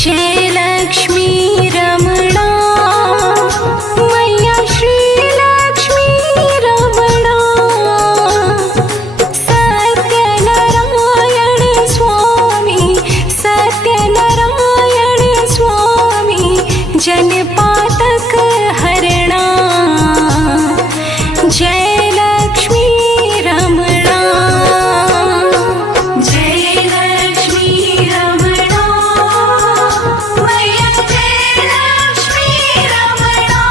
जय लक्ष्मी रमणा मैया श्री लक्ष्मी रमणा सत्यनारायण स्वामी जनपातक हरणा जय लक्ष्मी रमणा जय लक्ष्मी रमणा मैया जय लक्ष्मी रमणा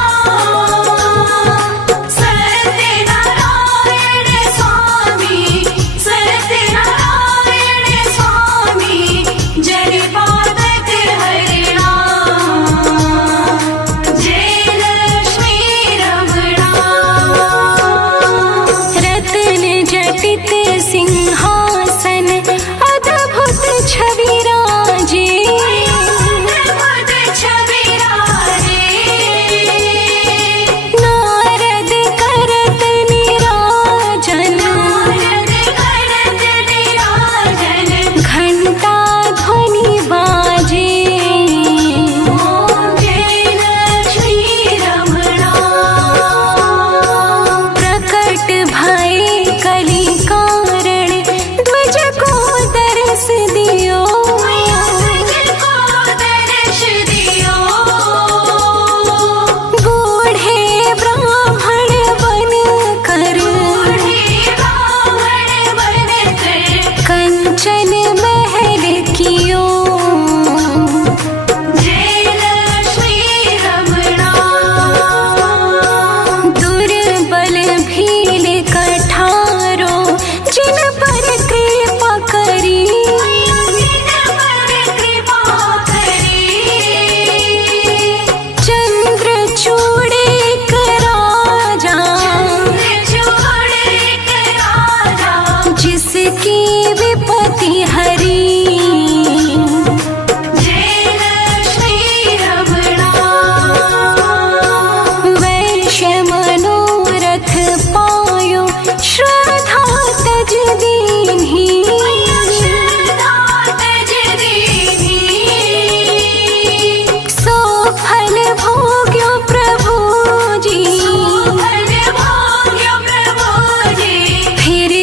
सत्यनारायण स्वामी जनपातक हरणा जय लक्ष्मी रमणा रत्न जटित सिंहासन अद्भुत छवि राजे नारद करत निराजन घंटा ध्वनि बाजे जय लक्ष्मी रमणा प्रकट भय कली कारण ध्वज को दर्श दियो बूढ़े ब्राह्मण बन कर कंचन महल कियो जय लक्ष्मी रमणा दुर्बल भील कठारो जिन पर कृपा करी चंद्रचूड़ एक राजा जिसकी विपत्ति हरी जय लक्ष्मी रमणा वैश्य मनोरथ पायो श्रद्धा तज दीन्ही सो फल भोग्यो प्रभु जी फिर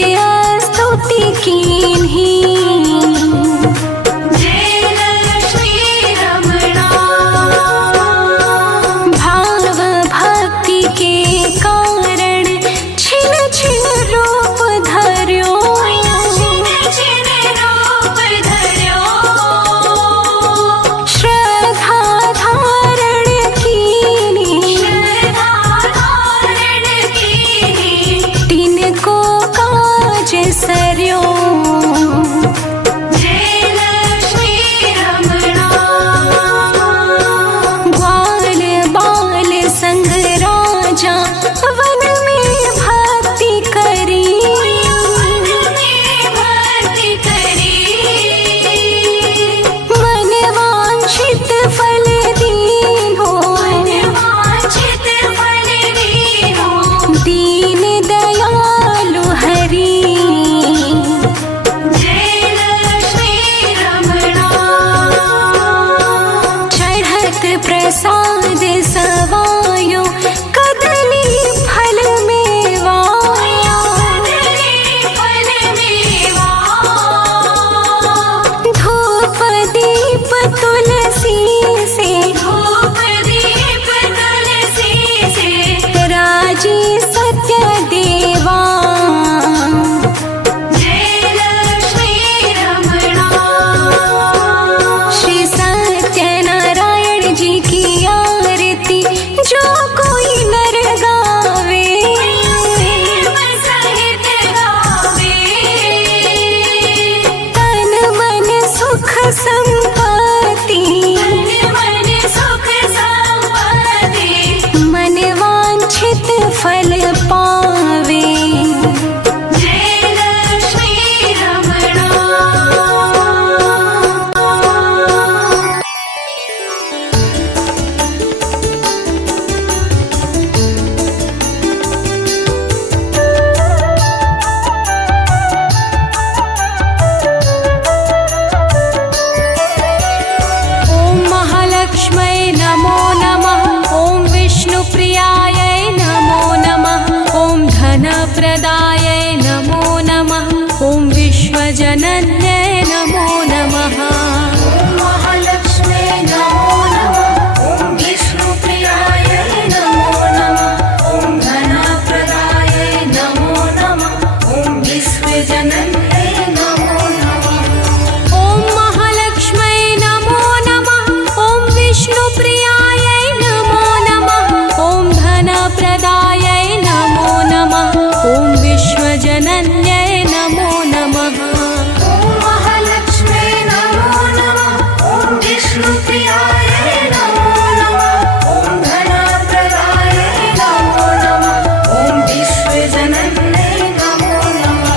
स्तुति कीन्ही जय लक्ष्मी रमणा भाव भक्ति के कारण छिन छिन रूप धर्यो श्रद्धा धारण कीनी तिनको काज सर्यो धनप्रदायै नमो नमः। ॐ विश्वजनन्यै नमो नमः। ॐ महालक्ष्म्यै नमो नमः। ॐ विष्णुप्रियायै नमो नमः। ॐ धनप्रदायै नमो नमः। ॐ विश्वजनन्यै नमो नमः। ॐ महालक्ष्म्यै नमो नमः। ॐ विष्णुप्रियायै नमो नमः। ॐ धनप्रदायै नमो नमः। ॐ विश्वजनन्यै नमो नमः। ॐ महालक्ष्म्यै नमो नमः। ॐ विष्णुप्रियायै नमो नमः। ॐ धनप्रदायै नमो नमः। ॐ विश्वजनन्यै नमो नमः।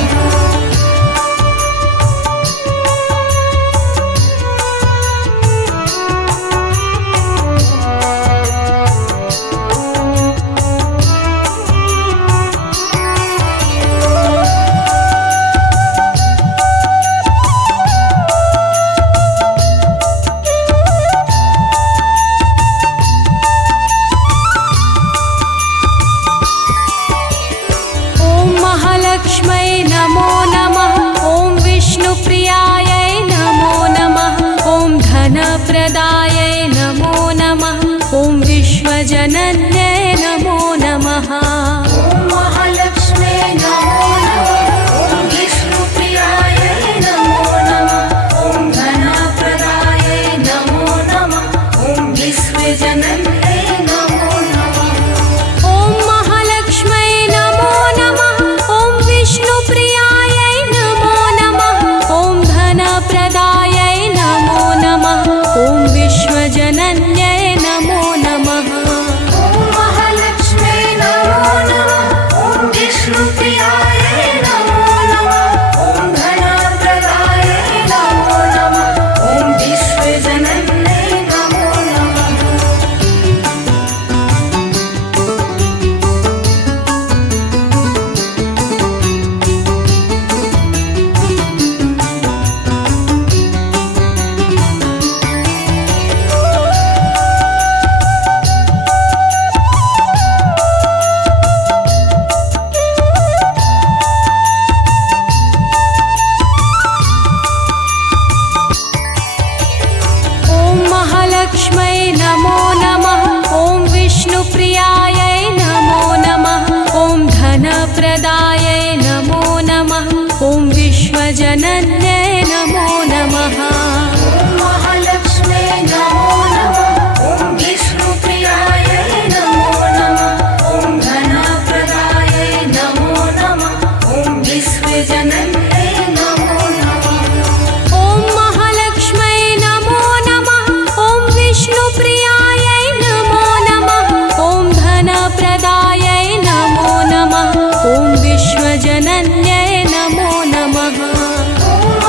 ॐ महालक्ष्म्यै नमो नमः। ॐ विष्णुप्रियायै नमो नमः। ॐ धनप्रदायै नमो नमः। ॐ विश्वजनन्यै नमो नमः। ॐ महालक्ष्म्यै नमो नमः। ॐ विष्णुप्रियायै नमो नमः। ॐ धनप्रदायै नमो नमः। ॐ विश्वजनन्यै नमो नमः। ॐ महालक्ष्म्यै नमो नमः। ॐ विष्णुप्रियायै नमो नमः। ॐ धनप्रदायै नमो नमः। ॐ विश्वजनन्यै नमो नमः। ॐ महालक्ष्म्यै नमो नमः। ॐ विष्णुप्रियायै नमो नमः। ॐ धनप्रदायै नमो नमः। ॐ विश्वजनन्यै नमो नमः। ॐ महालक्ष्म्यै नमो नमः। ॐ विष्णुप्रियायै नमो नमः। ॐ धनप्रदायै नमो नमः। ॐ विश्वजनन्यै नमो नमः। ॐ महालक्ष्म्यै नमो नमः। ॐ विष्णुप्रियायै नमो नमः। ॐ धनप्रदायै नमो नमः। ॐ विश्वजनन्यै नमो नमः। ॐ महालक्ष्म्यै नमो नमः। ॐ विष्णुप्रियायै नमो नमः। ॐ धनप्रदायै नमो नमः। ॐ विश्वजनन्यै नमो नमः। ॐ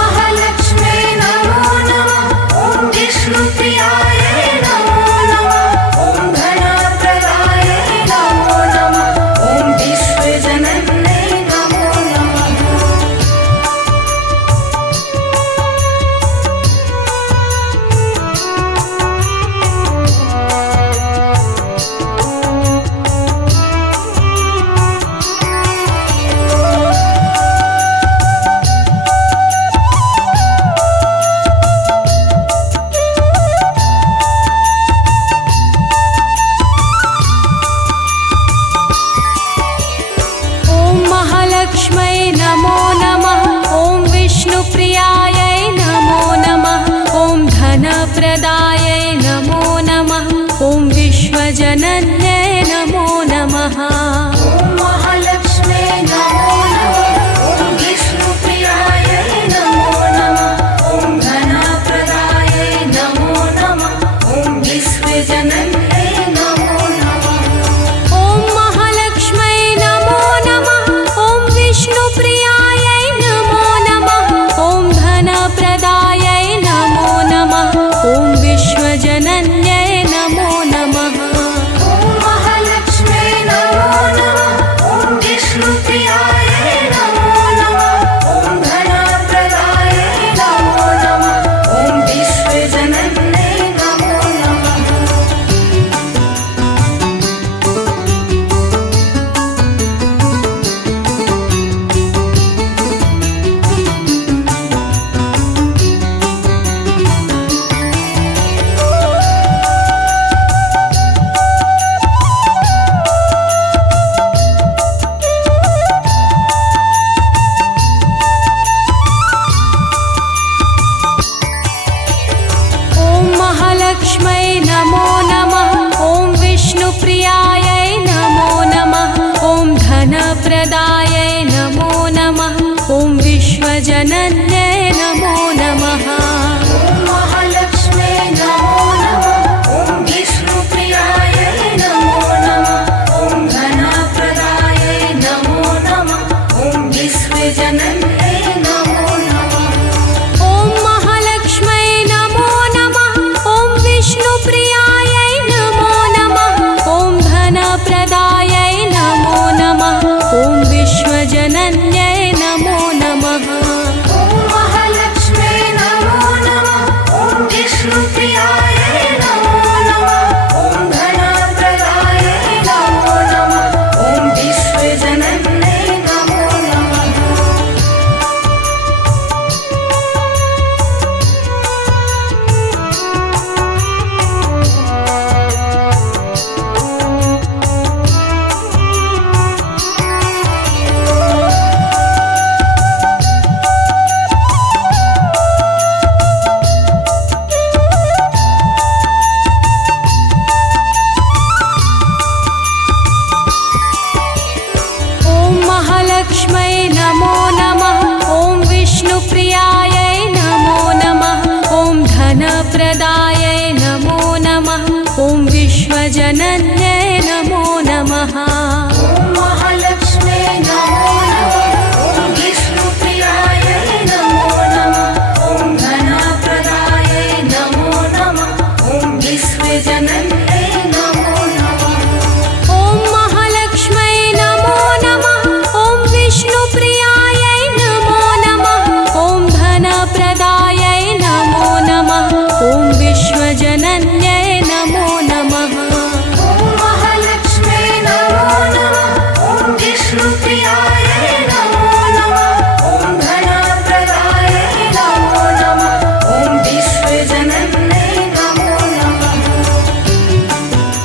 धनप्रदायै नमो नमः ॐ विश्वजनन्यै नमो नमः ॐ महालक्ष्म्यै नमो नमः ॐ विष्णुप्रियायै नमो नमः ॐ धनप्रदायै नमो नमः ॐ विश्वजनन्यै नमो नमः ॐ महालक्ष्म्यै नमो नमः ॐ विष्णुप्रियायै नमो नमः ॐ धनप्रदायै नमो नमः ॐ विश्वजनन्यै नमो नमः ॐ महालक्ष्म्यै नमो नमः ॐ विष्णुप्रियायै नमो नमः ॐ धनप्रदायै नमो नमः ॐ विश्वजनन्यै नमो नमः ॐ महालक्ष्म्यै नमो नमः ॐ विष्णुप्रियायै नमो नमः ॐ धनप्रदायै नमो नमः ॐ विश्वजनन्यै नमो नमः ॐ महालक्ष्म्यै नमो नमः ॐ विष्णुप्रियायै नमो नमः ॐ धनप्रदायै नमो नमः ॐ विश्वजनन्यै नमो नमः ॐ महालक्ष्म्यै नमो नमः ॐ विष्णुप्रियायै नमो नमः ॐ धनप्रदायै नमो नमः ॐ विश्वजनन्यै नमो नमः ॐ महालक्ष्म्यै नमो नमः ॐ विष्णुप्रियायै नमो नमः ॐ धनप्रदायै नमो नमः ॐ विश्वजनन्यै नमो नमः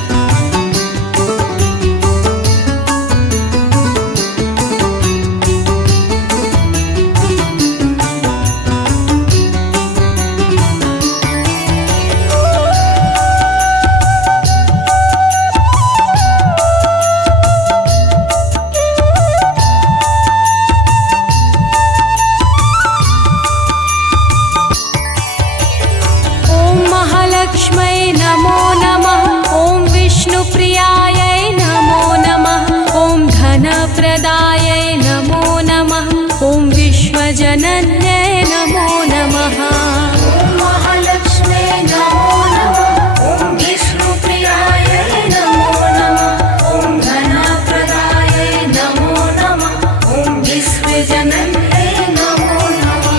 ॐ महालक्ष्म्यै नमो नमः ॐ विष्णुप्रियायै नमो नमः ॐ धनप्रदायै नमो नमः ॐ विश्वजनन्यै नमो नमः ॐ महालक्ष्म्यै नमो नमः ॐ विष्णुप्रियायै नमो नमः ॐ धनप्रदायै नमो नमः ॐ विश्वजनन्यै नमो नमः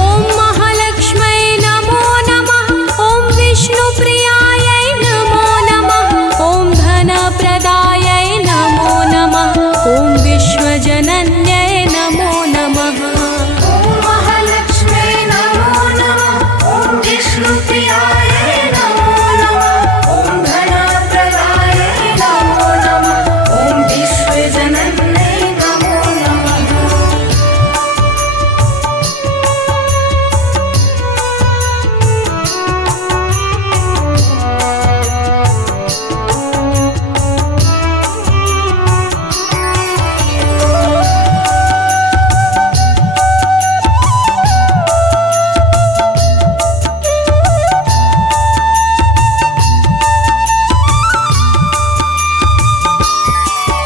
ॐ महालक्ष्म्यै नमो नमः ॐ विष्णुप्रियायै नमो नमः ॐ धनप्रदायै नमो नमः ॐ विश्वजनन्यै नमो नमः ॐ महालक्ष्म्यै नमो नमः ॐ विष्णुप्रियायै नमो नमः ॐ धनप्रदायै नमो नमः ॐ विश्वजनन्यै नमो नमः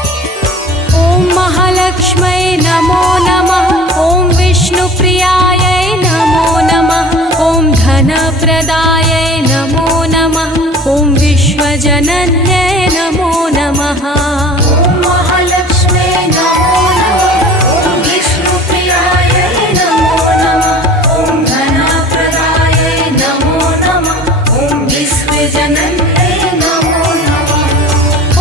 ॐ महालक्ष्म्यै नमो नमः ॐ विष्णुप्रियायै नमो नमः ॐ धनप्रदायै नमो नमः ॐ विश्वजनन्यै नमो नमः ॐ महालक्ष्म्यै नमो नमः ॐ विष्णुप्रियायै नमो नमः ॐ धनप्रदायै नमो नमः ॐ विश्वजनन्यै नमो नमः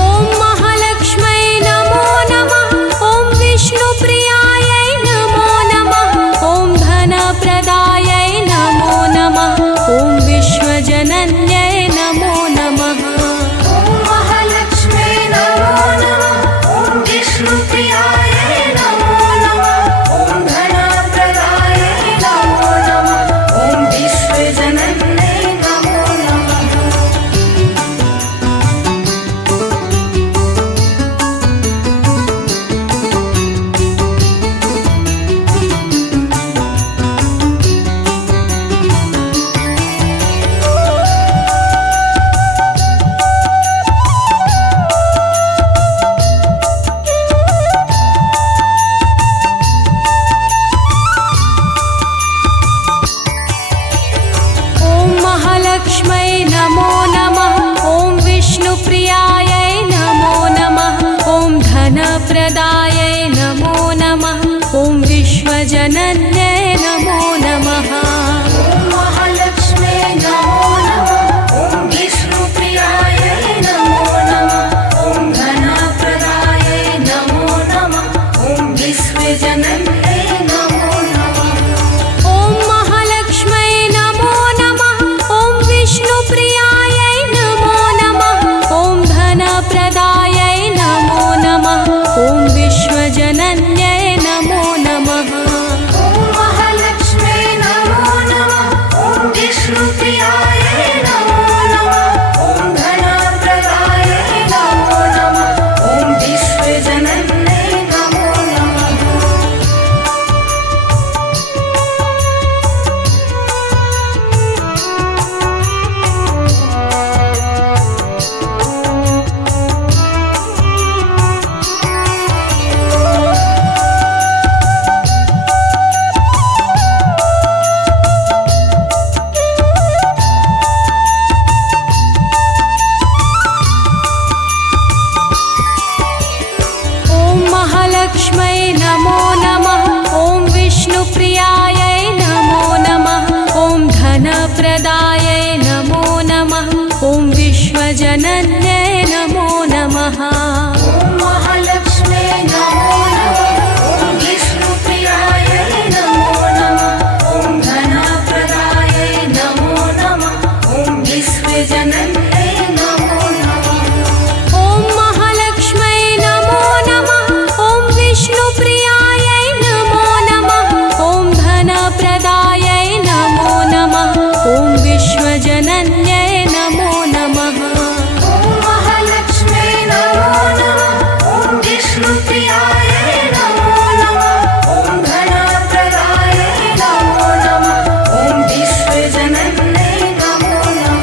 ॐ महालक्ष्म्यै नमो नमः ॐ विष्णुप्रियायै नमो नमः ॐ धनप्रदायै नमो नमः ॐ विश्व धनप्रदायै नमो नमः ॐ विश्वजनन्यै नमो नमः ॐ महालक्ष्म्यै नमो नमः ॐ विष्णुप्रियायै नमो नमः ॐ धनप्रदायै नमो नमः ॐ विश्वजनन्यै नमो नमः ॐ महालक्ष्म्यै नमो नमः ॐ विष्णुप्रियायै नमो नमः ॐ धनप्रदायै नमो नमः ॐ विश्वजनन्यै नमो नमः ॐ महालक्ष्म्यै नमो नमः ॐ विष्णुप्रियायै नमो नमः ॐ धनप्रदायै नमो नमः ॐ विश्वजनन्यै नमो नमः ॐ महालक्ष्म्यै नमो नमः ॐ विष्णुप्रियायै नमो नमः ॐ धनप्रदायै नमो नमः ॐ विश्वजनन्यै नमो नमः ॐ महालक्ष्म्यै नमो नमः ॐ विष्णुप्रियायै नमो नमः ॐ धनप्रदायै नमो नमः ॐ विश्वजनन्यै नमो नमः ॐ महालक्ष्म्यै नमो नमः ॐ विष्णुप्रियायै नमो नमः ॐ धनप्रदायै नमो नमः ॐ विश्वजनन्यै नमो नमः ॐ महालक्ष्म्यै नमो नमः ॐ विष्णुप्रियायै नमो नमः ॐ धनप्रदायै नमो नमः ॐ विश्वजनन्यै नमो नमः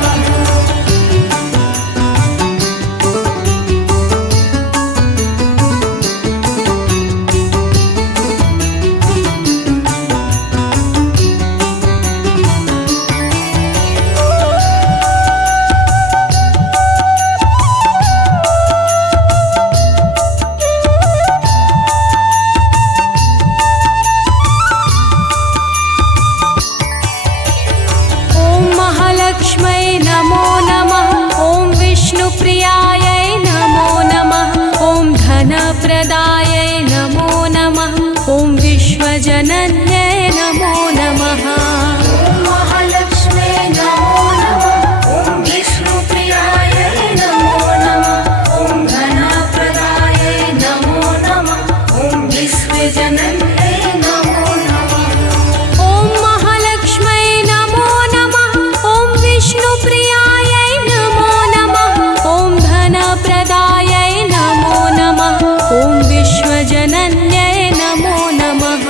ॐ महालक्ष्म्यै नमो नमः ॐ विष्णुप्रियायै नमो नमः ॐ धनप्रदायै नमो नमः ॐ विश्वजनन्यै नमो नमः ॐ महालक्ष्म्यै नमो नमः ॐ विष्णुप्रियायै नमो नमः ॐ धनप्रदायै नमो नमः ॐ विश्वजनन्यै नमो नमः ॐ महालक्ष्म्यै नमो नमः ॐ विष्णुप्रियायै नमो नमः ॐ धनप्रदायै नमो नमः ॐ विश्वजनन्यै नमो नमः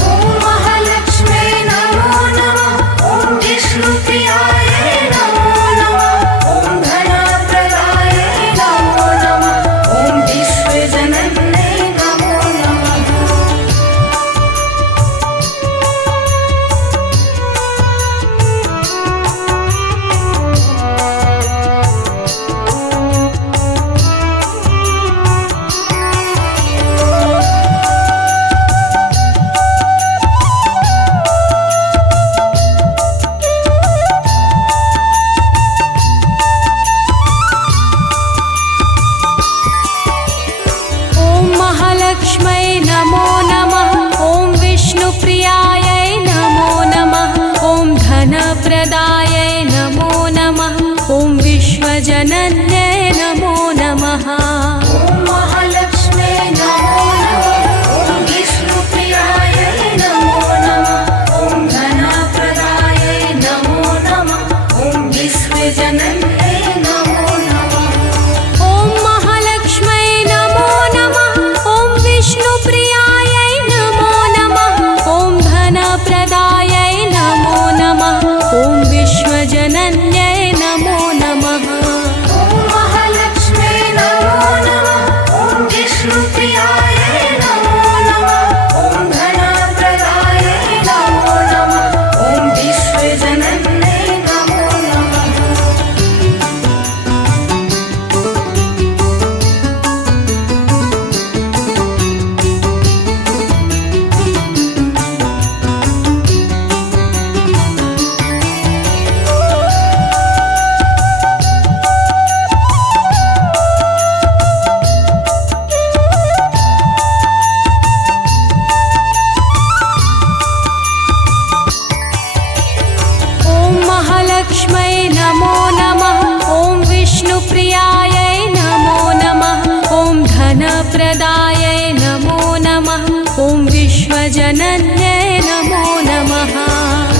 ॐ महालक्ष्म्यै नमो नमः ॐ विष्णुप्रियायै नमो नमः ॐ धनप्रदायै नमो नमः ॐ विश्वजनन्यै नमो नमः ॐ महालक्ष्म्यै नमो नमः ॐ विष्णुप्रियायै नमो नमः ॐ धनप्रदायै नमो नमः ॐ विश्वजनन्यै नमो नमः ॐ महालक्ष्म्यै नमो नमः ॐ विष्णुप्रियायै नमो नमः ॐ धनप्रदायै नमो नमः ॐ विश्वजनन्यै नमो नमः ॐ महालक्ष्म्यै नमो नमः ॐ विष्णुप्रियायै नमो नमः ॐ धनप्रदायै नमो नमः ॐ विश्वजनन्यै नमो नमः ॐ धनप्रदायै नमो नमः ॐ विश्वजनन्यै नमो नमः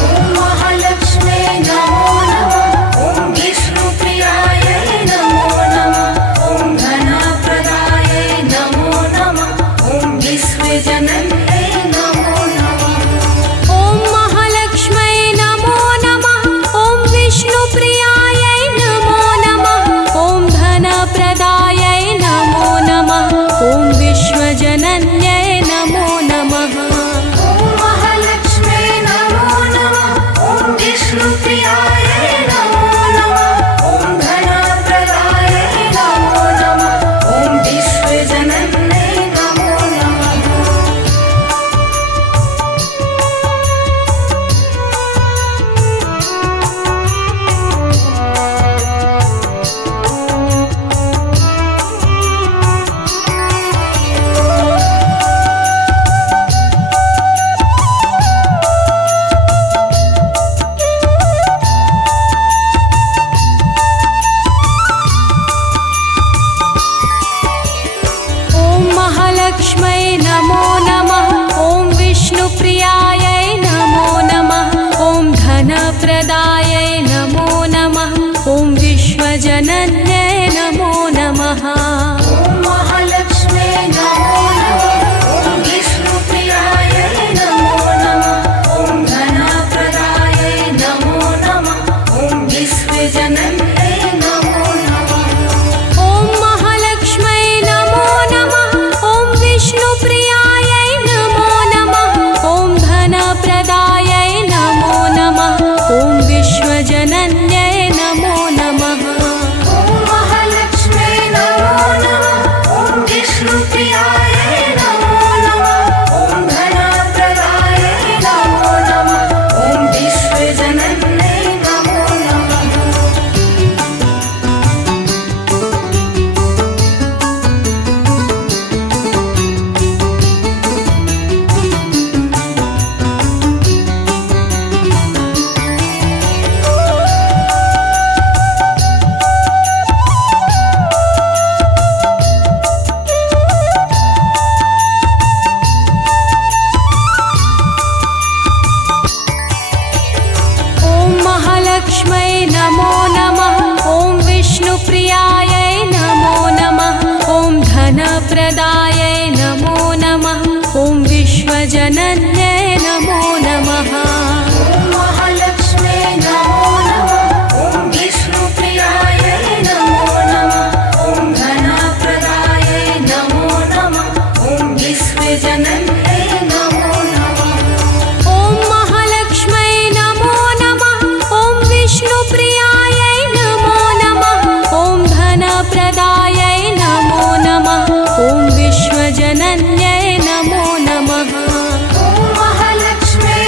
ॐ महालक्ष्म्यै नमो नमः ॐ विष्णुप्रियायै नमो नमः ॐ धनप्रदायै नमो नमः ॐ विश्वजनन्यै नमो नमः ॐ महालक्ष्म्यै नमो नमः ॐ विष्णुप्रियायै नमो नमः ॐ धनप्रदायै नमो नमः ॐ विश्वजनन्यै नमो नमः ॐ महालक्ष्म्यै नमो नमः ॐ विष्णुप्रियायै नमो नमः ॐ धनप्रदायै नमो नमः ॐ विश्वजनन्यै नमो नमः ॐ महालक्ष्म्यै नमो नमः ॐ विष्णुप्रियायै नमो नमः ॐ धनप्रदायै नमो नमः ॐ विश्वजनन्यै नमो नमः ॐ महालक्ष्म्यै नमो नमः ॐ विष्णुप्रियायै नमो नमः ॐ धनप्रदायै नमो नमः ॐ विश्वजनन्यै नमो नमः ॐ महालक्ष्म्यै नमो नमः ॐ विष्णुप्रियायै नमो नमः ॐ धनप्रदायै नमो नमः ॐ विश्वजनन्यै नमो नमः ॐ महालक्ष्म्यै नमो नमः ॐ विष्णुप्रियायै नमो नमः ॐ धनप्रदायै नमो नमः ॐ विश्वजनन्यै नमो नमः ॐ महालक्ष्म्यै नमो नमः ॐ विष्णुप्रियायै नमो नमः ॐ धनप्रदायै नमो नमः ॐ विश्वजनन्यै नमो नमः ॐ महालक्ष्म्यै नमो नमः ॐ विष्णुप्रियायै नमो नमः ॐ धनप्रदायै नमो नमः ॐ विश्वजनन्यै नमो नमः ॐ महालक्ष्म्यै नमो नमः ॐ विष्णुप्रियायै नमो नमः ॐ धनप्रदायै नमो नमः ॐ विश्वजनन्यै नमो नमः ॐ महालक्ष्म्यै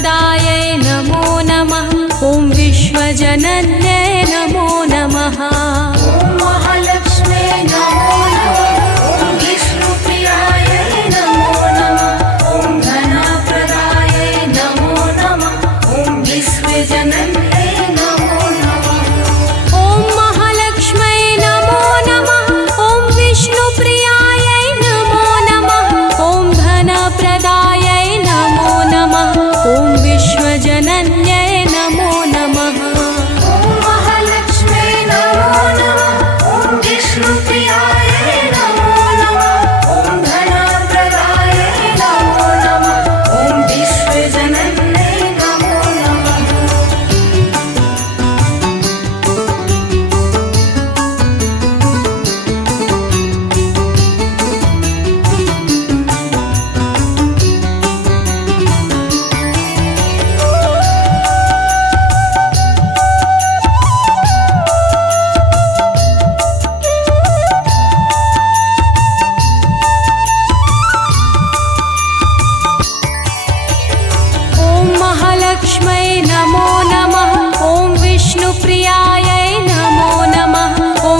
धनप्रदायै नमो नमः ॐ विश्वजनन्यै नमो नमः ॐ महालक्ष्म्यै नमो नमः ॐ विष्णुप्रियायै नमो नमः ॐ धनप्रदायै नमो नमः ॐ विश्वजनन्यै नमो नमः ॐ महालक्ष्म्यै नमो नमः ॐ विष्णुप्रियायै नमो नमः ॐ धनप्रदायै नमो नमः ॐ विश्वजनन्यै नमो नमः ॐ महालक्ष्म्यै नमो नमः ॐ विष्णुप्रियायै नमो नमः ॐ धनप्रदायै नमो नमः ॐ विश्वजनन्यै नमो नमः ॐ महालक्ष्म्यै नमो नमः ॐ विष्णुप्रियायै नमो नमः ॐ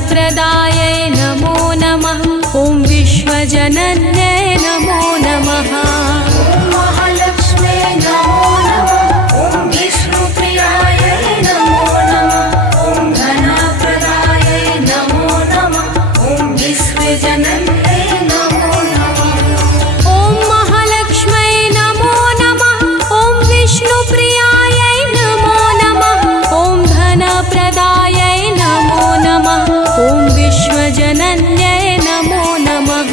धनप्रदायै नमो नमः ॐ विश्वजनन्यै नमो नमः ॐ महालक्ष्म्यै नमो नमः ॐ विष्णुप्रियायै नमो नमः ॐ धनप्रदायै नमो नमः ॐ विश्वजनन्यै नमो नमः ॐ महालक्ष्म्यै नमो नमः ॐ विष्णुप्रियायै नमो नमः ॐ धनप्रदायै नमो नमः ॐ विश्वजनन्यै नमो नमः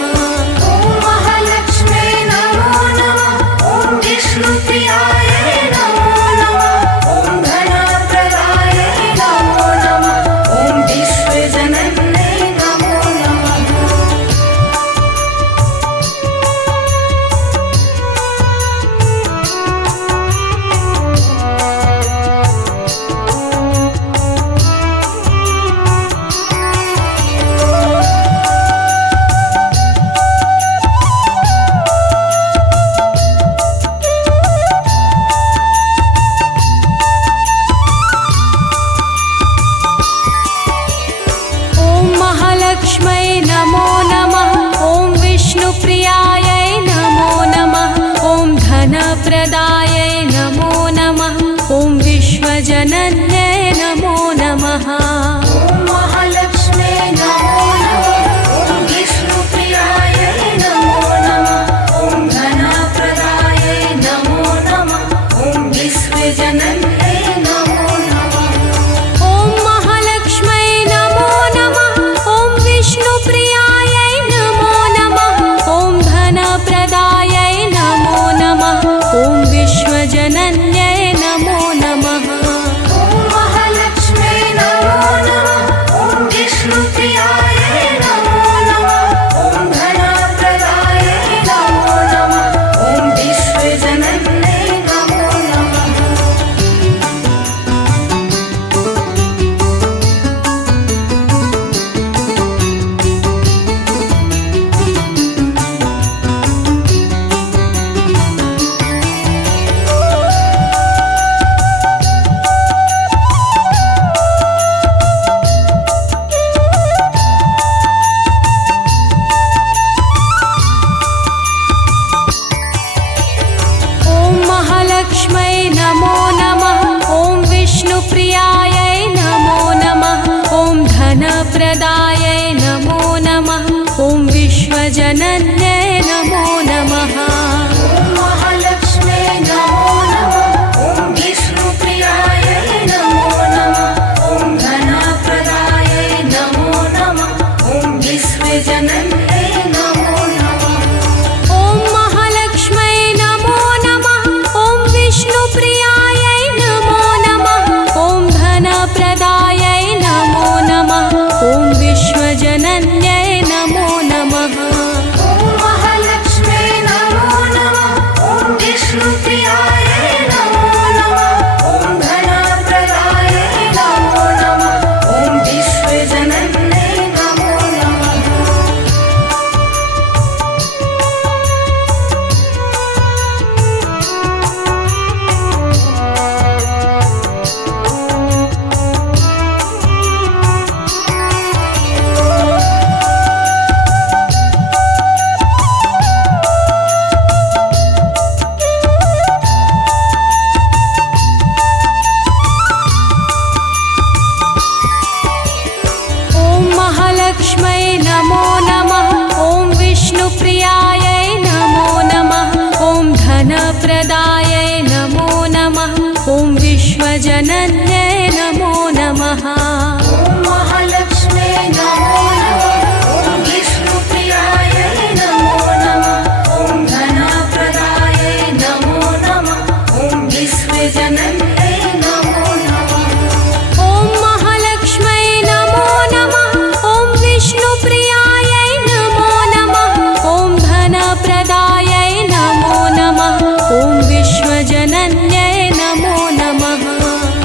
ॐ महालक्ष्म्यै नमो नमः ॐ विष्णुप्रियायै नमो नमः ॐ धनप्रदायै नमो नमः ॐ विश्वजनन्यै नमो नमः ॐ महालक्ष्म्यै नमो नमः ॐ विष्णुप्रियायै नमो नमः ॐ धनप्रदायै नमो नमः ॐ विश्वजनन्यै नमो नमः ॐ महालक्ष्म्यै नमो नमः ॐ विष्णुप्रियायै नमो नमः ॐ धनप्रदायै नमो नमः ॐ विश्वजनन्यै नमो नमः ॐ महालक्ष्म्यै नमो नमः ॐ विष्णुप्रियायै नमो नमः ॐ धनप्रदायै नमो नमः ॐ विश्वजनन्यै नमो नमः ॐ महालक्ष्म्यै नमो नमः ॐ विष्णुप्रियायै नमो नमः ॐ धनप्रदायै नमो नमः ॐ विश्वजनन्यै नमो नमः ॐ महालक्ष्म्यै नमो नमः ॐ विष्णुप्रियायै नमो नमः ॐ धनप्रदायै नमो नमः ॐ विश्वजनन्यै नमो नमः ॐ महालक्ष्म्यै नमो नमः ॐ विष्णुप्रियायै नमो नमः ॐ धनप्रदायै नमो नमः ॐ विश्वजनन्यै नमो नमः ॐ महालक्ष्म्यै नमो नमः ॐ विष्णुप्रियायै नमो नमः ॐ धनप्रदायै नमो नमः ॐ विश्वजनन्यै नमो नमः ॐ विश्वजनन्यै नमो नमः। ॐ महालक्ष्मे नमो नमः। ॐ विष्णुप्रियायै नमो नमः। ॐ धनप्रदायै नमो नमः। ॐ विश्वजनन्यै नमो नमः। ॐ महालक्ष्मै नमो नमः। ॐ विष्णुप्रियायै नमो नमः। ॐ धनप्रदायै नमो नमः। ॐ विश्वजनन्यै नमो नमः।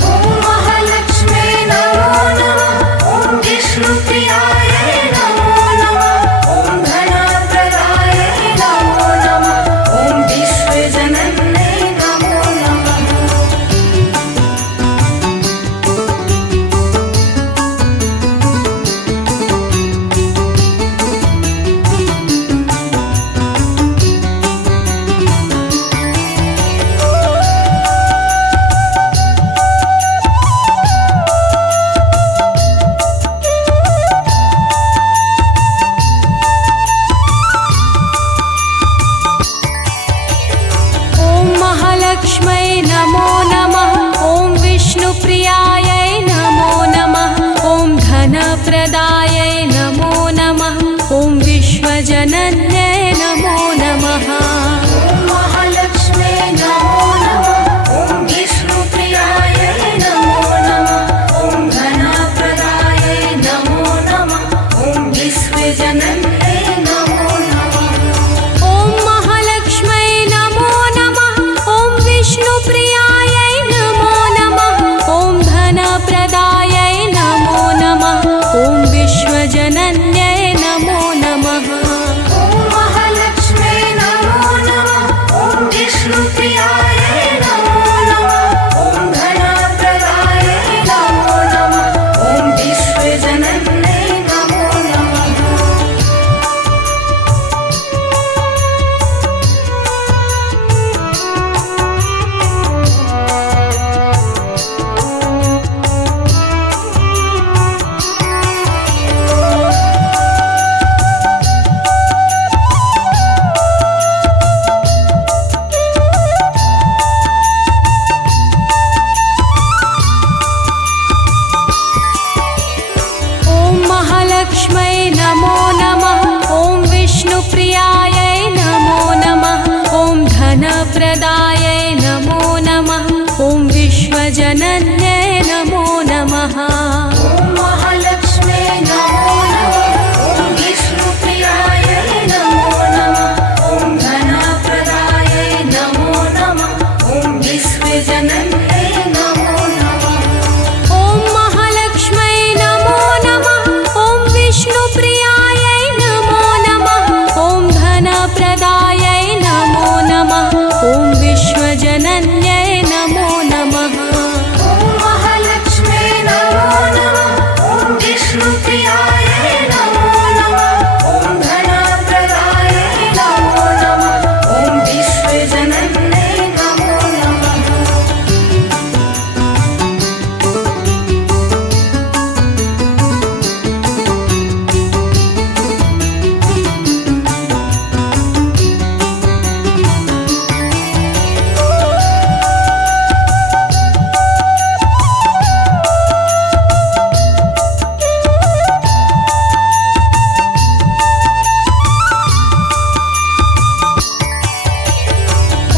ॐ महालक्ष्मे नमो नमः। ॐ विष्णुप्रियायै नमो नमः। ॐ धनप्रदायै नमो नमः। ॐ विश्वजनन्यै नमो नमः। ॐ महालक्ष्मै नमो नमः। ॐ विष्णुप्रियायै नमो नमः। ॐ धनप्रदायै नमो नमः। ॐ विश्वजनन्यै नमो नमः। ॐ महालक्ष्मे नमो नमः। ॐ विष्णुप्रियायै नमो नमः। ॐ धनप्रदायै नमो नमः। ॐ विश्वजनन्यै नमो नमः। ॐ महालक्ष्मै नमो नमः। ॐ विष्णुप्रियायै नमो नमः। ॐ धनप्रदायै नमो नमः। ॐ विश्वजनन्यै नमो नमः। ॐ महालक्ष्मे नमो नमः। ॐ विष्णुप्रियायै नमो नमः। ॐ धनप्रदायै नमो नमः। ॐ विश्वजनन्यै नमो नमः। ॐ महालक्ष्मै नमो नमः। ॐ विष्णुप्रियायै नमो नमः। ॐ धनप्रदायै नमो नमः। ॐ विश्वजनन्यै नमो नमः। ॐ महालक्ष्मे नमो नमः। ॐ विष्णुप्रियायै नमो नमः। ॐ धनप्रदायै नमो नमः। ॐ विश्वजनन्यै नमो नमः। ॐ महालक्ष्मै नमो नमः। ॐ विष्णुप्रियायै नमो नमः। ॐ धनप्रदायै नमो नमः। ॐ विश्वजनन्यै नमो नमः। ॐ महालक्ष्मे नमो नमः। ॐ विष्णुप्रियायै नमो नमः। ॐ धनप्रदायै नमो नमः। ॐ विश्वजनन्यै नमो नमः।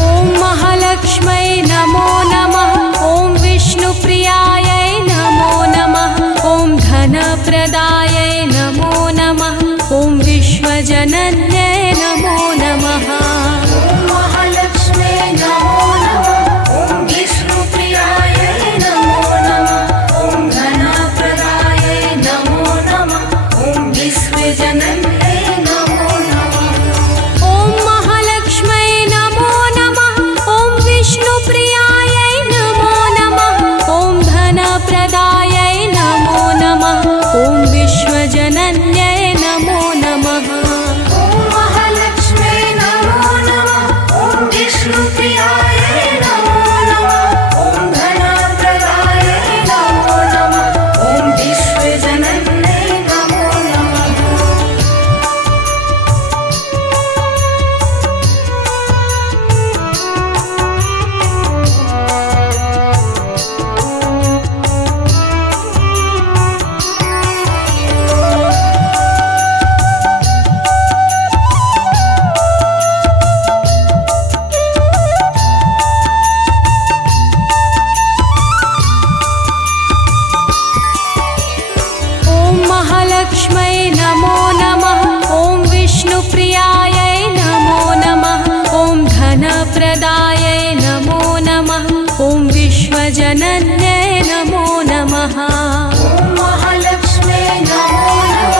ॐ महालक्ष्मै नमो नमः। ॐ विष्णुप्रियायै नमो नमः। ॐ धनप्रदायै नमो नमः। ॐ विश्वजनन्यै नमो नमः। ॐ महालक्ष्मे नमो नमः। ॐ विष्णुप्रियायै नमो नमः। ॐ धनप्रदायै नमो नमः। ॐ विश्वजनन्यै नमो नमः। ॐ महालक्ष्मै नमो नमः। ॐ विष्णुप्रियायै नमो नमः। ॐ धनप्रदायै नमो नमः। ॐ विश्वजनन्यै नमो नमः। ॐ धनप्रदायै नमो नमः ॐ विश्वजनन्यै नमो नमः ॐ महालक्ष्म्यै नमो नमः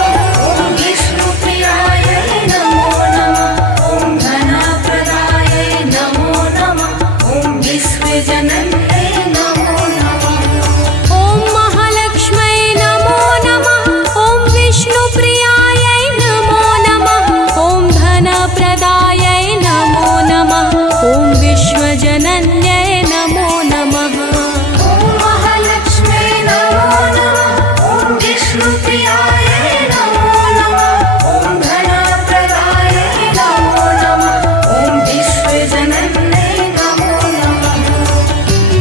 ॐ विष्णुप्रियायै नमो नमः ॐ धनप्रदायै नमो नमः ॐ विश्वजनन्यै नमो नमः ॐ महालक्ष्म्यै नमो नमः ॐ विष्णुप्रियायै नमो नमः ॐ धनप्रदायै नमो नमः ॐ विश्वजनन्यै नमो नमः ॐ महालक्ष्म्यै नमो नमः ॐ विष्णुप्रियायै नमो नमः ॐ धनप्रदायै नमो नमः ॐ विश्वजनन्यै नमो नमः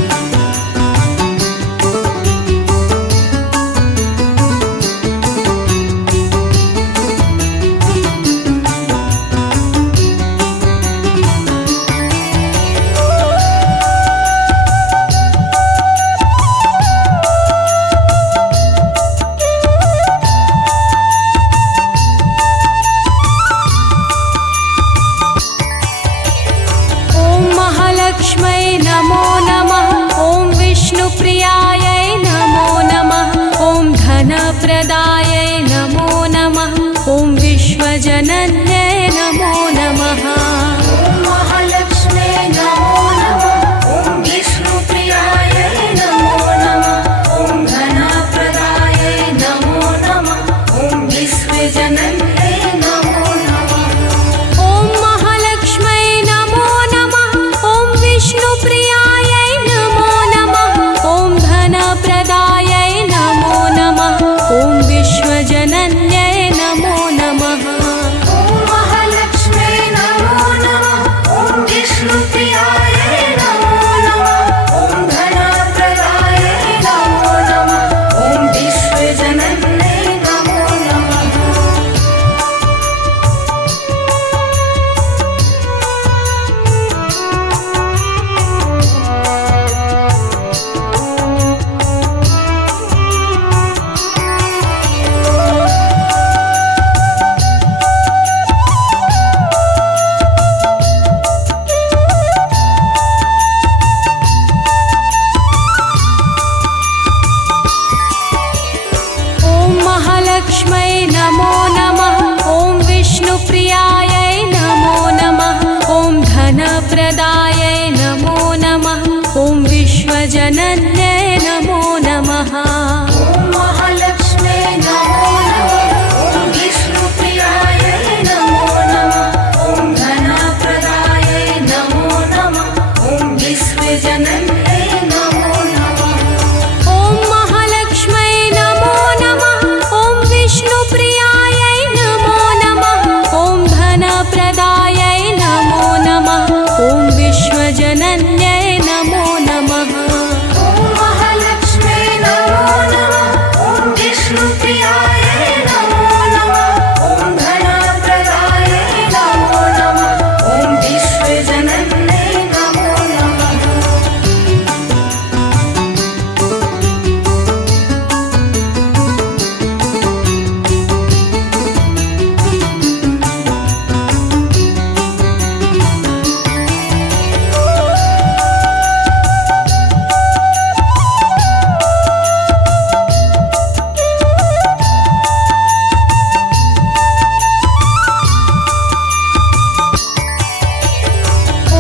ॐ महालक्ष्म्यै नमो नमः ॐ विष्णुप्रियायै नमो नमः ॐ धनप्रदायै नमो नमः ॐ विश्वजनन्यै नमो नमः ॐ महालक्ष्म्यै नमो नमः ॐ विष्णुप्रियायै नमो नमः ॐ धनप्रदायै नमो नमः ॐ विश्वजनन्यै नमो नमः ॐ महालक्ष्म्यै नमो नमः ॐ विष्णुप्रियायै नमो नमः ॐ धनप्रदायै नमो नमः ॐ विश्वजनन्यै नमो नमः ॐ महालक्ष्म्यै नमो नमः ॐ विष्णुप्रियायै नमो नमः ॐ धनप्रदायै नमो नमः ॐ विश्वजनन्यै नमो नमः ॐ महालक्ष्म्यै नमो नमः ॐ विष्णुप्रियायै नमो नमः ॐ धनप्रदायै नमो नमः ॐ विश्वजनन्यै नमो नमः ॐ महालक्ष्म्यै नमो नमः ॐ विष्णुप्रियायै नमो नमः ॐ धनप्रदायै नमो नमः ॐ विश्वजनन्यै नमो नमः ॐ महालक्ष्म्यै नमो नमः ॐ विष्णुप्रियायै नमो नमः ॐ धनप्रदायै नमो नमः ॐ विश्वजनन्यै नमो नमः ॐ महालक्ष्म्यै नमो नमः ॐ विष्णुप्रियायै नमो नमः ॐ धनप्रदायै नमो नमः ॐ विश्वजनन्यै नमो नमः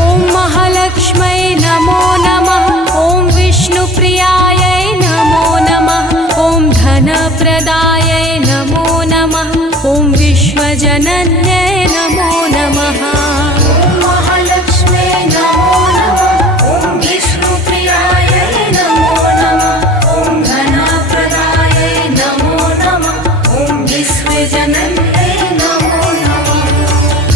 ॐ महालक्ष्म्यै नमो नमः ॐ विष्णुप्रियायै नमो नमः ॐ धनप्रदायै नमो नमः ॐ विश्वजनन्यै नमो नमः ॐ महालक्ष्म्यै नमो नमः ॐ विष्णुप्रियायै नमो नमः ॐ धनप्रदायै नमो नमः ॐ विश्वजनन्यै नमो नमः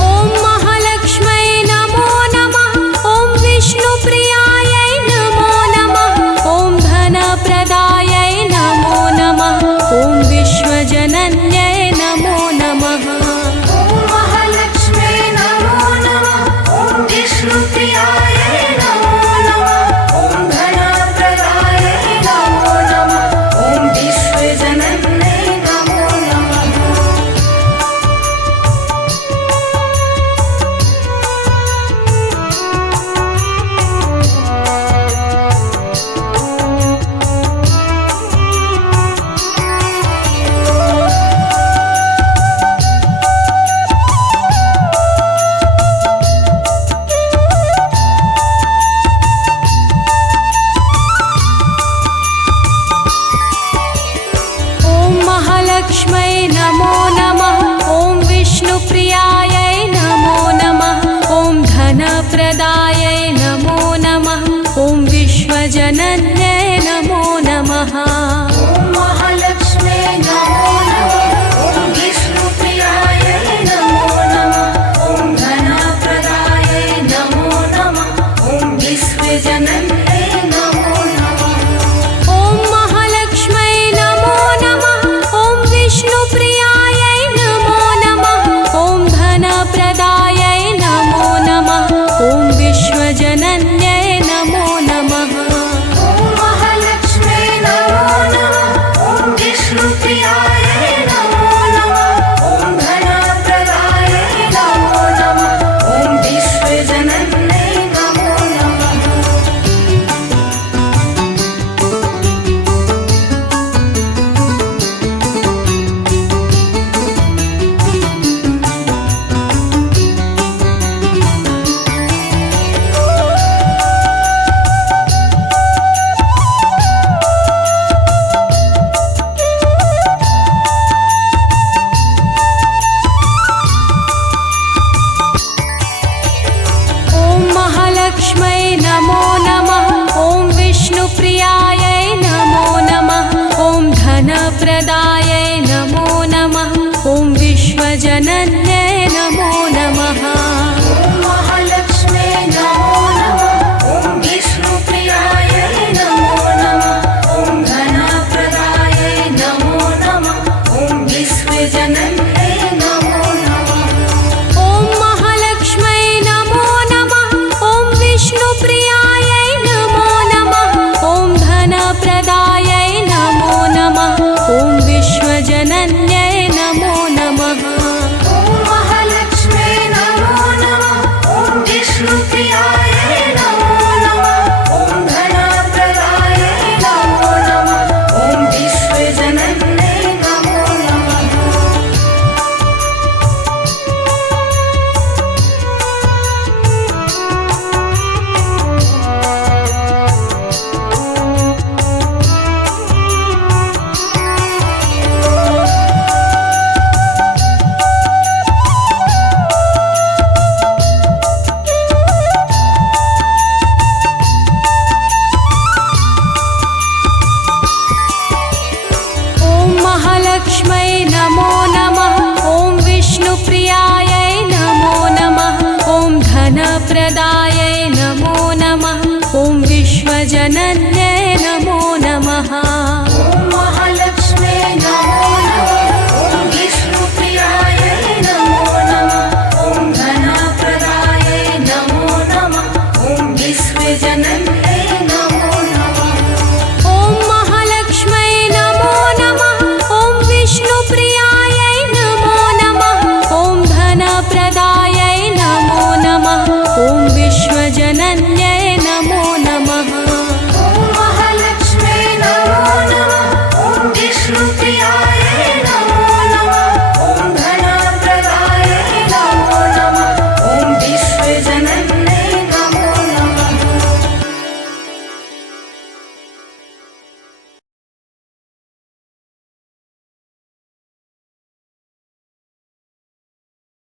ॐ महालक्ष्म्यै नमो नमः ॐ विष्णुप्रियायै नमो नमः ॐ धनप्रदायै नमो नमः ॐ विश्वजनन्यै नमो नमः ॐ धनप्रदायै नमो नमः ॐ विश्वजनन्यै नमो नमः ॐ महालक्ष्म्यै नमो नमः ॐ विष्णुप्रियायै नमो नमः ॐ धनप्रदायै नमो नमः ॐ विश्वजनन्यै नमो नमः ॐ महालक्ष्म्यै नमो नमः ॐ विष्णुप्रियायै नमो नमः ॐ धनप्रदायै नमो नमः ॐ विश्वजनन्यै नमो नमः ॐ महालक्ष्म्यै नमो नमः ॐ विष्णुप्रियायै नमो नमः ॐ धनप्रदायै नमो नमः ॐ विश्वजनन्यै नमो नमः ॐ महालक्ष्म्यै नमो नमः ॐ विष्णुप्रियायै नमो नमः ॐ धनप्रदायै नमो नमः ॐ विश्वजनन्यै नमो नमः ॐ महालक्ष्म्यै नमो नमः ॐ विष्णुप्रियायै नमो नमः ॐ धनप्रदायै नमो नमः ॐ विश्वजनन्यै नमो नमः ॐ महालक्ष्म्यै नमो नमः ॐ विष्णुप्रियायै नमो नमः ॐ धनप्रदायै नमो नमः ॐ विश्वजनन्यै नमो नमः ॐ महालक्ष्म्यै नमो नमः ॐ विष्णुप्रियायै नमो नमः ॐ धनप्रदायै नमो नमः ॐ विश्वजनन्यै नमो नमः ॐ महालक्ष्म्यै नमो नमः ॐ विष्णुप्रियायै नमो नमः ॐ धनप्रदायै नमो नमः ॐ विश्वजनन्यै